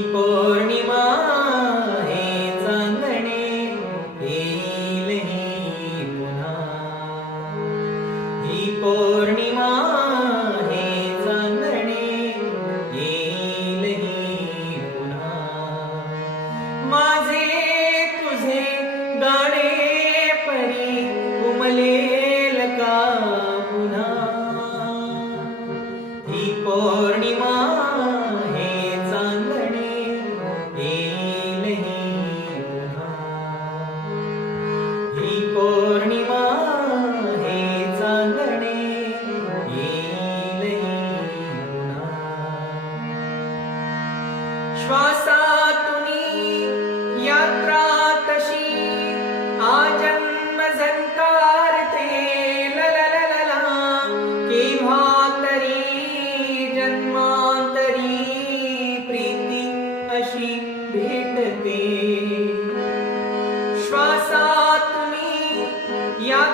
पौर्णिमा हे चांदणे येईल पुन्हा. ही पौर्णिमा हे चांदणे येईल पुन्हा. माझे तुझे गाणे उमलेल का पुन्हा? ही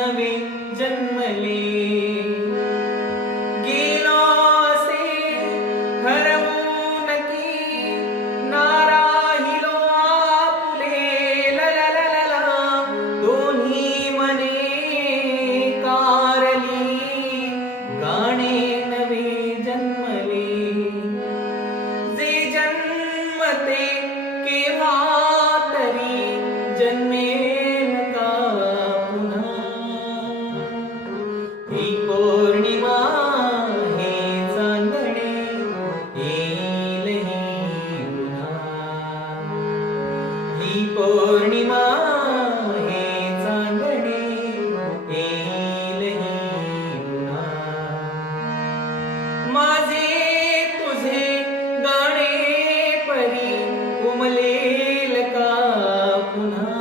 नवीन जन्मले ही पौर्णिमा हे चांदणे येईल माझे तुझे गाणे परी उमलेल का पुन्हा.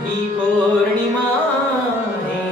ही पौर्णिमा हे